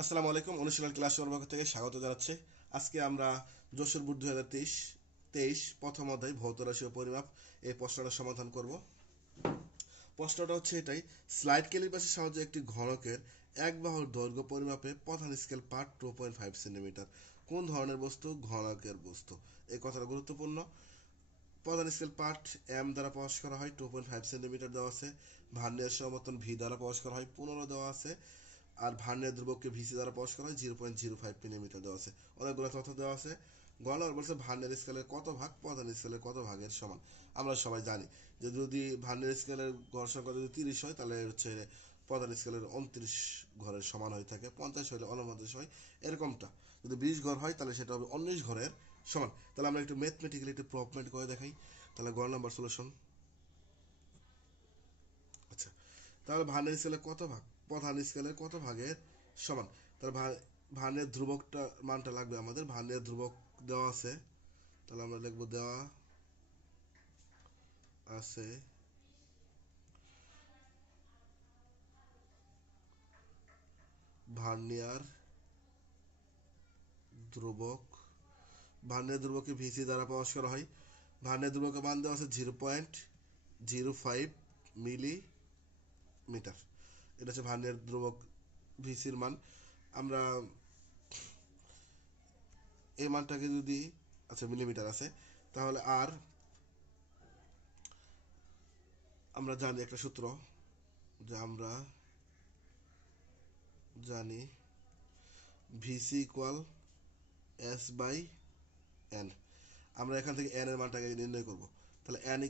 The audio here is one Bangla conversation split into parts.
আসসালামু আলাইকুম। অনুশীলন ক্লাস পক্ষ থেকে স্বাগত জানাচ্ছি। আজকে আমরা যশোর বোর্ড 2023 প্রথম অধ্যায় ভৌত রাশি ও পরিমাপ এই প্রশ্নটা সমাধান করব। প্রশ্নটা হচ্ছে এটাই: স্লাইড ক্যালিপারের সাহায্যে একটি ঘনকের এক বাহুর দৈর্ঘ্য পরিমাপে প্রধান স্কেল পার্ট 2.5 সেন্টিমিটার। কোন ধরনের বস্তু ঘনকের বস্তু? এই কথাটা গুরুত্বপূর্ণ। প্রধান স্কেল পার্ট এম দ্বারা প্রকাশ করা হয়, 2.5 সেন্টিমিটার দেওয়া আছে। ভার্নিয়ার সমর্থন ভি দ্বারা প্রকাশ করা হয়, 15 দেওয়া আছে। আর ভার্নিয়ার ধ্রুবককে ভিসি দ্বারা প্রকাশ করা হয়, 0.05 মিলিমিটার দেওয়া আছে। অনেকগুলো তথ্য দেওয়া আছে। গণনা বলছে ভার্নিয়ার স্কেলের কত ভাগ প্রধান স্কেলের কত ভাগের সমান। আমরা সবাই জানি যে যদি ভার্নিয়ার স্কেলের ঘর সংখ্যা যদি 30 হয় তাহলে হচ্ছে প্রধান স্কেলের 29 ঘরের সমান হয়ে থাকে, 50 হলে 49 হয়, এরকমটা। যদি 20 ঘর হয় তাহলে সেটা হবে 19 ঘরের সমান। তাহলে আমরা একটু ম্যাথমেটিক্যালি একটু প্রবমেন্ট করে দেখাই। তাহলে গড় নাম্বার সলিউশন। আচ্ছা, তাহলে ভার্নিয়ার স্কেলের কত ভাগ প্রধান স্কেলের কত ভাগের সমান। তাহলে ভার্নিয়ার ধ্রুবকটা মানটা লাগবে আমাদের। ভার্নিয়ার ধ্রুবক দেওয়া আছে, তাহলে আমরা লিখবো দেওয়া আছে ভার্নিয়ার ধ্রুবক। ভার্নিয়ার ধ্রুবককে ভিসি দ্বারা প্রকাশ করা হয়। ভার্নিয়ার ধ্রুবকের মান দেওয়া আছে 0.05 মিলিমিটার। এটা হচ্ছে ভার্নিয়ার ধ্রুবক ভিসির মান। আমরা এই মানটাকে যদি, আচ্ছা মিলিমিটার আছে, তাহলে আর আমরা জানি একটা সূত্র, যে আমরা জানি VC equal S by N. আমরা এখান থেকে এন এর মানটাকে নির্ণয় করব। তাহলে এন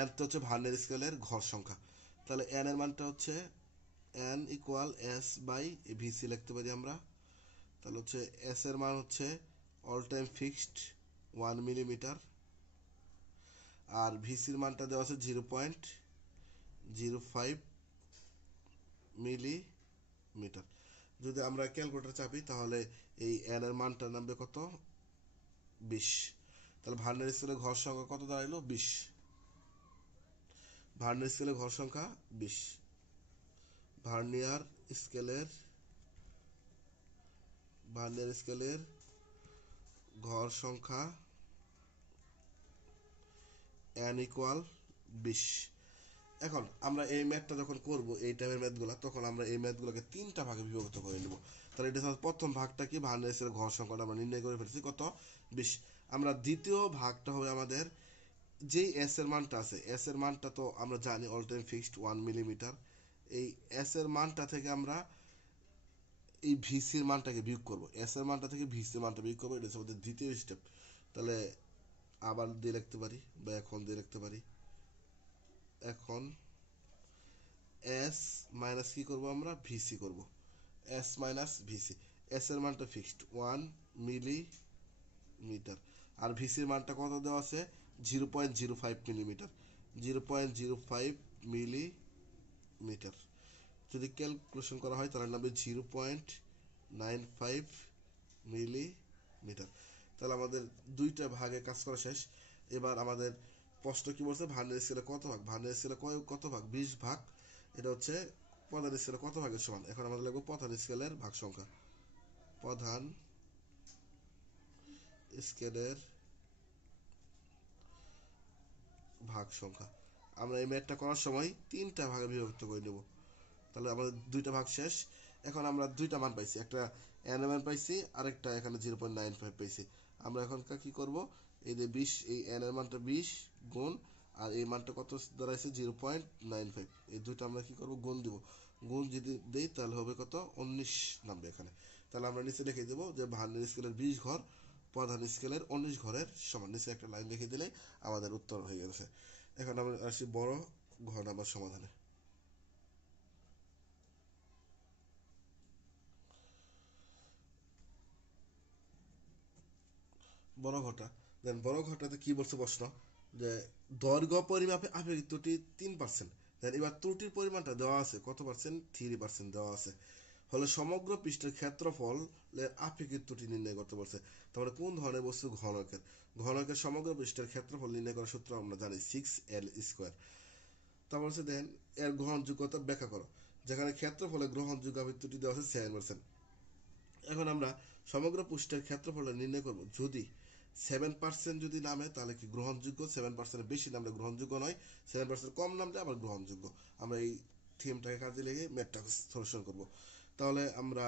এন তো হচ্ছে ভার্নিয়ার স্কেলের ঘর সংখ্যা। তাহলে এন এর মানটা হচ্ছে N equal S by VC লিখতে পারি আমরা। তাহলে হচ্ছে এস এর মান হচ্ছে অল টাইম ফিক্সড 1 মিলিমিটার, আর ভিসির মানটা দেওয়া আছে 0.05 মিলিমিটার। যদি আমরা ক্যালকুলেটর চাপি তাহলে এই এন এর মানটা নামবে কত? 20। তাহলে ভার্নিয়ার স্কেলের ঘর সংখ্যা কত দাঁড়াইলো? 20। ভার্নিয়ার স্কেলের ঘর সংখ্যা 20। ভার্নিয়ার স্কেলের ভার্নিয়ার স্কেলের ঘর সংখ্যা এন ইকুয়াল 20। এখন আমরা এই ম্যাথটা যখন করব, এই টাইপের ম্যাথগুলো, তখন আমরা এই ম্যাথগুলোকে 3টা ভাগে বিভক্ত করে নেব। তাহলে এটা প্রথম ভাগটা কি, ভার্নিয়ার স্কেলের ঘর সংখ্যাটা আমরা নির্ণয় করে ফেলছি কত? 20। আমরা দ্বিতীয় ভাগটা হবে আমাদের যেই এস এর মানটা আছে, এস এর মানটা তো আমরা জানি অল টাইম ফিক্সড 1 মিলিমিটার। এই এস এর মানটা থেকে আমরা এই ভিসির মানটাকে বিয়োগ করবো। এস এর মানটা থেকে ভিসির মানটা বিয়োগ করবো, এটা হচ্ছে আমাদের দ্বিতীয় স্টেপ। তাহলে আবার দিয়ে লিখতে পারি বা এখন দিয়ে লিখতে পারি। এখন এস মাইনাস কি করব, আমরা ভিসি করব। S minus VC. এস এর মানটা ফিক্সড 1 মিলিমিটার, আর ভিসির মানটা কত দেওয়া আছে? 0.05 মিলিমিটার। 0.05 মিলিমিটার যদি ক্যালকুলেশন করা হয় তাহলে নামবে 0.95 মিলিমিটার। তাহলে আমাদের দুইটা ভাগে কাজ করা শেষ। এবার আমাদের প্রশ্ন কি বলছে, ভার্নিয়ার স্কেলে কত ভাগ। ভার্নিয়ার স্কেলে কত ভাগ? 20 ভাগ। এটা হচ্ছে প্রধান স্কেলে কত ভাগের সমান। এখন আমাদের লাগবে প্রধান স্কেলের ভাগ সংখ্যা। প্রধান স্কেলের ভাগ সংখ্যা। আমরা এই ম্যাথটা করার সময় 3টা ভাগে বিভক্ত করে নেব। তাহলে আমাদের দুইটা ভাগ শেষ। এখন আমরা দুইটা মান পাইছি, একটা এন এর মান পাইছি, আরেকটা এখানে 0.95 পাইছি। আমরা এখনকার কি করব, এই যে 20, এই এন এর মানটা 20 গুণ, আর এই মানটা কত দাঁড়াইছে? 0.95। এই দুইটা আমরা কি করব, গুণ দিব। গুণ যদি দেই তাহলে হবে কত? 19 নামবে এখানে। তাহলে আমরা নিচে লিখে দেবো যে ভার্নিয়ার স্কেলের 20 ঘর প্রধান স্কেলের 19 ঘরের সমান। নিচে একটা লাইন লিখে দিলেই আমাদের উত্তর হয়ে গেছে। এখন আমরা আসি বড় ঘর নাম্বার সমাধানে। বড় ঘটা। দেন বড় ঘটাতে কি বলছে প্রশ্ন, যে দৈর্ঘ্য পরিমাপে আপেক্ষিক ত্রুটি 3%। দেন এবার ত্রুটির পরিমাণটা দেওয়া আছে কত পার্সেন্ট? 3% দেওয়া আছে। হলে সমগ্র পৃষ্ঠের ক্ষেত্রফলের আপেক্ষিক ত্রুটি নির্ণয় করতে বলছে। তাহলে কোন ধরনের বস্তু ঘনকের? ঘনকের সমগ্র পৃষ্ঠের ক্ষেত্রফল নির্ণয় করার সূত্র আমরা জানি 6L²। তারপর হচ্ছে দেন এর গ্রহণযোগ্যতা ব্যাখ্যা করো। যেখানে ক্ষেত্রফলে গ্রহণযোগ্য বৃত্তটি দেওয়া আছে 7%। এখন আমরা সমগ্র পৃষ্ঠের ক্ষেত্রফলটা নির্ণয় করব। যদি 7% যদি নামে তাহলে কি গ্রহণযোগ্য, 7% বেশি নামলে গ্রহণযোগ্য নয়, 7% কম নামলে আবার গ্রহণযোগ্য। আমরা এই থিমটাকে কাজে লেগে ম্যাথটাকে সলিউশন করব। তাহলে আমরা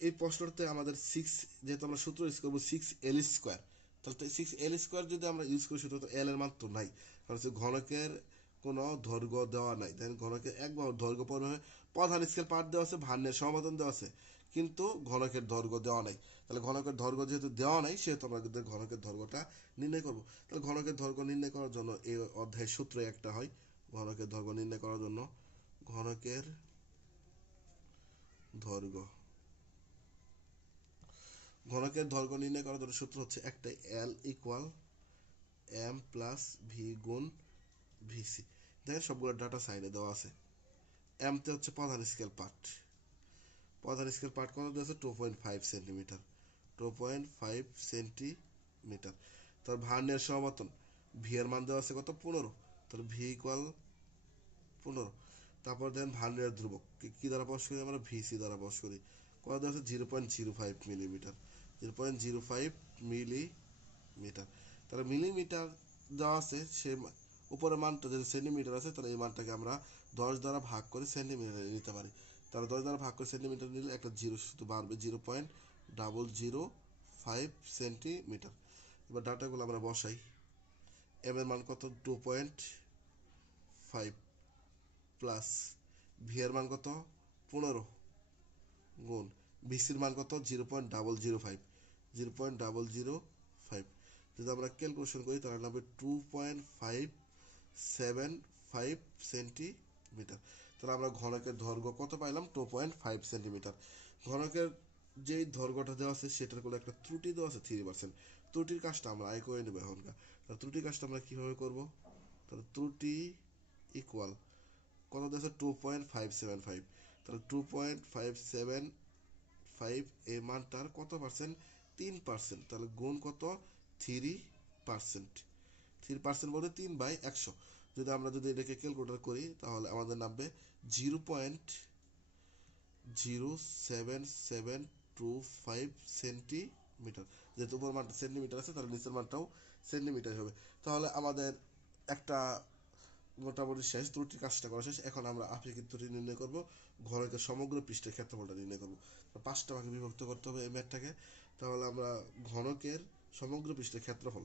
এই প্রশ্নটাতে আমাদের 6, যেহেতু আমরা সূত্র ইউজ করবো 6l², তাহলে 6l² যদি আমরা ইউজ করি সূত্র, তো l এর মান তো নাই, কারণ হচ্ছে ঘনকের কোনো দৈর্ঘ্য দেওয়া নাই। দেন ঘনকের এক বাহুর দৈর্ঘ্য পরিমাণে প্রধান স্কেল পার্ট দেওয়া আছে, ভান্নের সমাধান দেওয়া আছে, কিন্তু ঘনকের দৈর্ঘ্য দেওয়া নাই। তাহলে ঘনকের দৈর্ঘ্য যেহেতু দেওয়া নাই, সেহেতু আমরা ঘনকের দৈর্ঘ্যটা নির্ণয় করব। তাহলে ঘনকের দৈর্ঘ্য নির্ণয় করার জন্য এই অধ্যায়ের সূত্র একটা হয়। ঘনকের দৈর্ঘ্য নির্ণয় করার জন্য ঘনকের দৈর্ঘ্য নির্ণয় করার জন্য সূত্র হচ্ছে একটাই, L = m + v গুণ vc। দেখেন সবগুলো ডাটা সাইডে দেওয়া আছে। m তে হচ্ছে প্রধান স্কেল পার্ট কত দেওয়া আছে? 2.5 সেন্টিমিটার, 2.5 সেন্টিমিটার। তার ভার্নিয়ার সমাপতন ভি এর মান দেওয়া আছে কত? 15। তাহলে ভি = 15। তারপর দেন ভার্নিয়ার ধ্রুবক কি দ্বারা প্রকাশ করি? আমরা ভিসি দ্বারা প্রকাশ করি। কত দেওয়া আছে? 0.05 মিলিমিটার, 0.05 মিলিমিটার। তাহলে মিলিমিটার দেওয়া আছে, সে উপরের মানটা যদি সেন্টিমিটার আছে, তাহলে এই মানটাকে আমরা 10 দ্বারা ভাগ করে সেন্টিমিটারে নিতে পারি। তাহলে 10 দ্বারা ভাগ করে সেন্টিমিটার নিলে একটা জিরো শুধু বাড়বে, 0.005 সেন্টিমিটার। এবার ডাটাগুলো আমরা বসাই। এম এর মান কত? 2.5 প্লাস ভি এর মান কত? 15 গুণ ভিসির মান কত? 0.005। যদি আমরা ক্যালকুলেশন করি তাহলে হবে 2.575 সেন্টিমিটার। তাহলে আমরা ঘনকের দৈর্ঘ্য কত পাইলাম? 2.5 সেন্টিমিটার। ঘনকের যেই দৈর্ঘ্যটা দেওয়া আছে সেটার কোনো একটা ত্রুটি দেওয়া আছে 3%। ত্রুটির কাজটা আমরা আয় করে নেব এখনকার। তাহলে ত্রুটির কাজটা আমরা কিভাবে করব? তাহলে ত্রুটি ইকুয়াল কত দেওয়া আছে? 2.575। তাহলে 2.575 এই মানটার কত পার্সেন্ট? 3%। তাহলে গুণ কত? 3%। 3% বলতে 3/100। যদি এটাকে ক্যালকুলেটর করি তাহলে আমাদের নামবে 0.07725 সেন্টিমিটার। যেহেতু উপর মানটা সেন্টিমিটার আছে, তাহলে নিচের মানটাও সেন্টিমিটার হবে। তাহলে আমাদের একটা মোটামুটি শেষ, ত্রুটির কাজটা করা শেষ। এখন আমরা আপেক্ষিক ত্রুটি নির্ণয় করব, ঘনকের সমগ্র পৃষ্ঠের ক্ষেত্রফলটা নির্ণয় করব। 5টা ভাগে বিভক্ত করতে হবে এই ম্যাথটাকে। তাহলে আমরা ঘনকের সমগ্র পৃষ্ঠের ক্ষেত্রফল,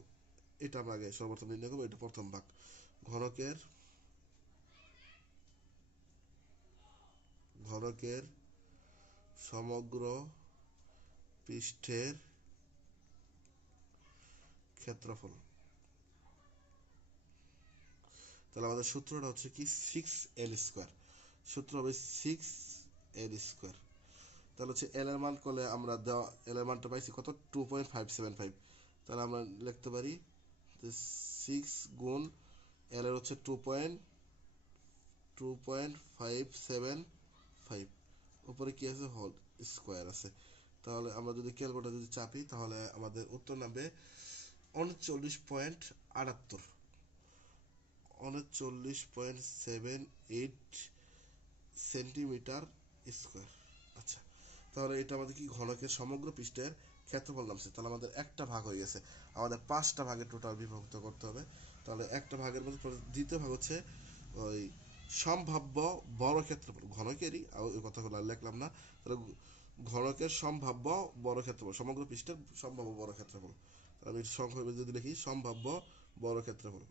এটা আমরা আগে সর্বপ্রথম নির্ণয় করবো। এটা প্রথম ভাগ, ঘনকের সমগ্র পৃষ্ঠের ক্ষেত্রফল। তাহলে আমাদের সূত্রটা হচ্ছে কি? 6l²। সূত্র হবে 6l²। তাহলে হচ্ছে এল এর মান করলে আমরা দেওয়া এল এর মানটা পাইছি কত? 2.575। তাহলে আমরা লিখতে পারি 6 গুণ এল এর হচ্ছে 2.575, উপরে কি আছে? হোল স্কোয়ার আছে। তাহলে আমরা যদি ক্যালকুলেটর যদি চাপি তাহলে আমাদের উত্তর নামবে 39.78, 39.78 সেন্টিমিটার স্কোয়ার। আচ্ছা, তাহলে এটা আমাদের কি? ঘনকের সমগ্র পৃষ্ঠের ক্ষেত্রফল নামছে। তাহলে আমাদের একটা ভাগ হয়ে গেছে, আমাদের 5টা ভাগে টোটাল বিভক্ত করতে হবে। তাহলে একটা ভাগের মধ্যে দ্বিতীয় ভাগ হচ্ছে ওই সম্ভাব্য বড় ক্ষেত্রফল ঘনকেরই, ওই কথাগুলো আর লিখলাম না। তাহলে ঘনকের সম্ভাব্য বড় ক্ষেত্রফল, সমগ্র পৃষ্ঠের সম্ভাব্য বড় ক্ষেত্রফল। আমি সংক্ষেপে যদি লিখি সম্ভাব্য বড় ক্ষেত্রফল,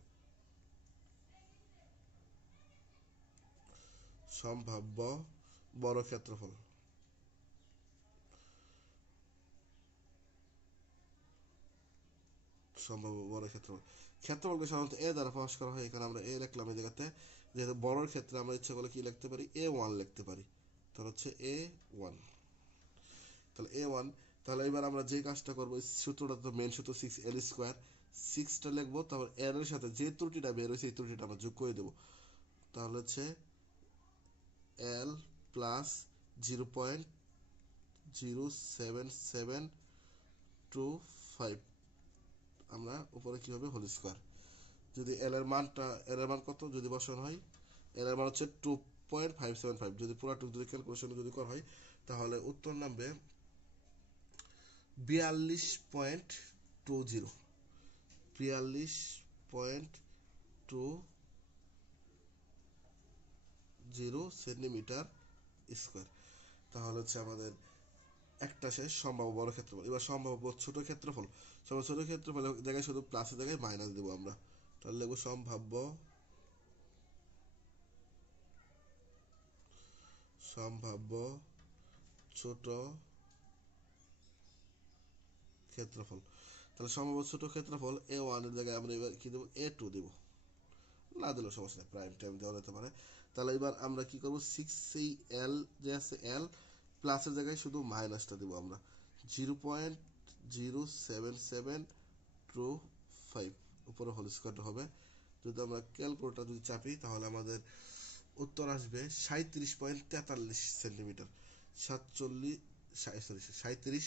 সম্ভাব্য বড় ক্ষেত্রফল। সম্ভাব্য বড় ক্ষেত্রফলকে সাধারণত এ দ্বারা প্রকাশ করা হয়। এখানে আমরা এ লিখলাম এই জায়গাতে। যেহেতু বড়র ক্ষেত্রে আমরা ইচ্ছা করলে কি লিখতে পারি? A1 লিখতে পারি। তাহলে হচ্ছে A1। তাহলে A1। তাহলে এবার আমরা যে কাজটা করবো, সূত্রটা তো মেন সূত্র 6l²। 6টা লিখবো, তারপর এর সাথে যে ত্রুটিটা বের হয়েছে এই ত্রুটিটা আমরা যোগ করে দেবো। তাহলে হচ্ছে l + 0.07725, আমরা উপরে কি হবে? Whole square. যদি এল এর মান কত যদি বসানো হয়, এল এর মান হচ্ছে 0.575 যদি পুরাটুক যদি ক্যালকুলেশন যদি করা হয় তাহলে উত্তর নামবে 42.20 42.20 সেন্টিমিটার স্কোয়ার। তাহলে হচ্ছে আমাদের একটা শেষ সম্ভাব্য বড় ক্ষেত্রফল। এবার সম্ভাব্য ছোট ক্ষেত্রফল, ছোট ক্ষেত্রফলের জায়গায় শুধু প্লাসের জায়গায় মাইনাস দেবো আমরা। তাহলে লিখবো সম্ভাব্য ছোট ক্ষেত্রফল। তাহলে সম্ভাব্য ছোট ক্ষেত্রফল A1 এর জায়গায় আমরা এবার কি দেবো, A2 দেবো, না দিলেও সমস্যা নেই, প্রাইম টাইম দেওয়া যেতে পারে। তাহলে এবার আমরা কি করবো, 6 এই L যে আছে L প্লাসের জায়গায় শুধু মাইনাসটা দেবো আমরা, 0.0775 উপরে হোল স্কোয়ারটা হবে। যদি আমরা ক্যালকুলেটর যদি চাপি তাহলে আমাদের উত্তর আসবে 37.43 সেন্টিমিটার, 37.43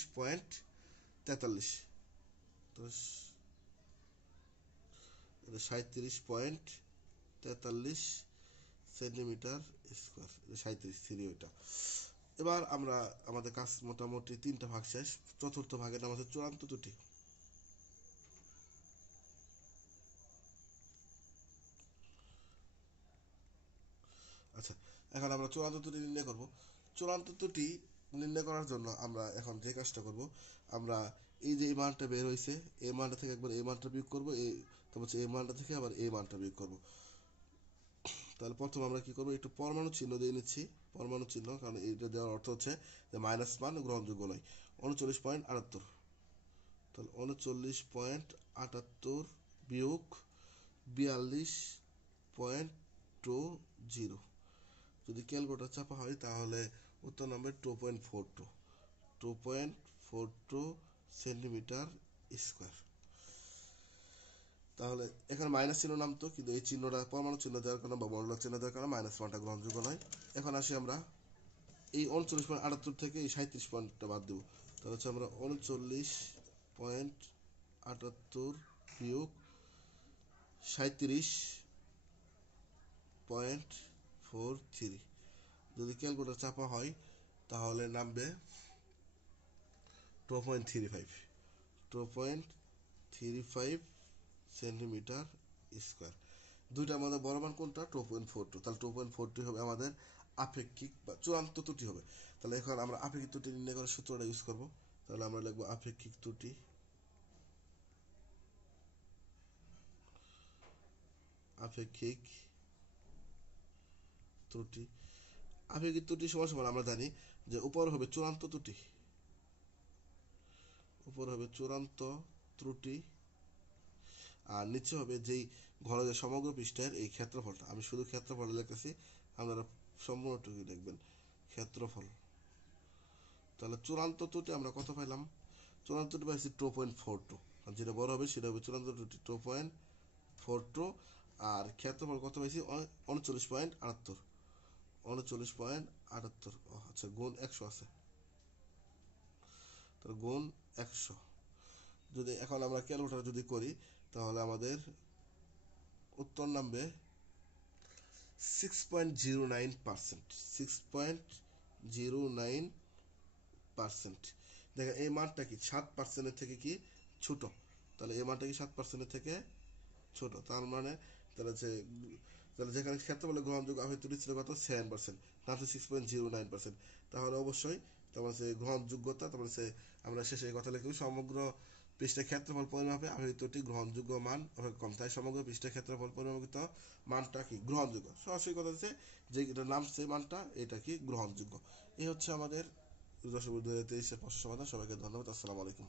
37.43 সেন্টিমিটার স্কোয়ার, 37 ওইটা। এবার আমরা আমাদের কাজ মোটামুটি 3টা ভাগ শেষ, চতুর্থ ভাগের আমাদের চূড়ান্ত ত্রুটি। আচ্ছা, এখন আমরা চূড়ান্ত ত্রুটি নির্ণয় করব। চূড়ান্ত ত্রুটি নির্ণয় করার জন্য আমরা এখন যে কাজটা করব, আমরা এই যে এই মানটা বের হয়েছে এই মানটা থেকে একবার এই মানটা বিয়োগ করবো, তারপর এই মানটা থেকে আবার এই মানটা বিয়োগ করবো। তাহলে প্রথম আমরা কি করবো, একটু পরমাণু চিহ্ন দিয়ে নিচ্ছি, পরমাণু চিহ্ন, কারণ এইটা দেওয়ার অর্থ হচ্ছে যে মাইনাস মান গ্রহণযোগ্য নয়। 39.78, তাহলে 39.78 বিয়োগ 42.20, যদি ক্যালকুলেটর চাপা হয় তাহলে উত্তর নামবে 2.42 সেন্টিমিটার স্কোয়ার। তাহলে এখানে মাইনাস চিহ্ন নামতো, কিন্তু এই চিহ্নটা পরমাণু চিহ্ন দেওয়ার কারণে বা বড় চিহ্ন দেওয়ার কারণে মাইনাস পয়েন্টটা গ্রহণযোগ্য নয়। এখন আসি আমরা এই 39.78 থেকে এই 37 পয়েন্টটা বাদ দেবো। তাহলে হচ্ছে আমরা 39.78 বিয়োগ 37.43, যদি ক্যালকুলেটর চাপা হয় তাহলে নামবে 2.35 সেন্টিমিটার স্কোয়ার। দুইটার মধ্যে বড় মান কোনটা, 2.42, তাহলে 2.42 হবে আমাদের আপেক্ষিক বা চূড়ান্ত ত্রুটি হবে। তাহলে এখন আমরা আপেক্ষিক ত্রুটি নির্ণয় করার সূত্রটা ইউজ করব। তাহলে আমরা লিখবো আপেক্ষিক ত্রুটি, আপেক্ষিক ত্রুটি আপেক্ষিক ত্রুটি সমান আমরা জানি যে উপর হবে চূড়ান্ত ত্রুটি, উপর হবে চূড়ান্ত ত্রুটি, আর নিচে হবে যেই ঘনকের সমগ্র পৃষ্ঠের এই ক্ষেত্রফলটা, আমি শুধু ক্ষেত্রফল লিখতেছি, আপনারা সম্পূর্ণটুকু দেখবেন ক্ষেত্রফল। তাহলে চূড়ান্ত ত্রুটি আমরা কত পাইলাম, চূড়ান্ত ত্রুটি পাইছি 2.42, আর যেটা বড় হবে সেটা হবে চূড়ান্ত ত্রুটি 2.42, আর ক্ষেত্রফল কত পাইছি 39.78, 39.78, আচ্ছা গুণ 100 আছে, তাহলে গুণ 100। যদি এখন আমরা ক্যালকুলেটর যদি করি তাহলে আমাদের উত্তর নামবে 6.09%, 6.09%। দেখেন এই মানটা কি 7%-এর থেকে কি ছোট, তাহলে এই মানটা কি 7%-এর থেকে ছোট, তার মানে তাহলে যেখানে ক্ষেত্রফলে গ্রহণযোগ্য আপেক্ষিক ত্রুটি ছিল কত 7%, তাহলে 6.09%, তাহলে অবশ্যই তারপরে সে গ্রহণযোগ্যতা, তারপরে সে আমরা শেষে কথা লিখব সমগ্র পৃষ্ঠের ক্ষেত্রফল পরিমাপে আপেক্ষিক ত্রুটি গ্রহণযোগ্য মান অপেক্ষা কম, তাই সমগ্র পৃষ্ঠের ক্ষেত্রফল পরিমাপিত মানটা কি গ্রহণযোগ্য, সরাসরি কথা হচ্ছে যে এটা নামছে মানটা এটা কি গ্রহণযোগ্য। এই হচ্ছে আমাদের 2023-এর প্রশ্ন সমাধান। সবাইকে ধন্যবাদ, আসসালামু আলাইকুম।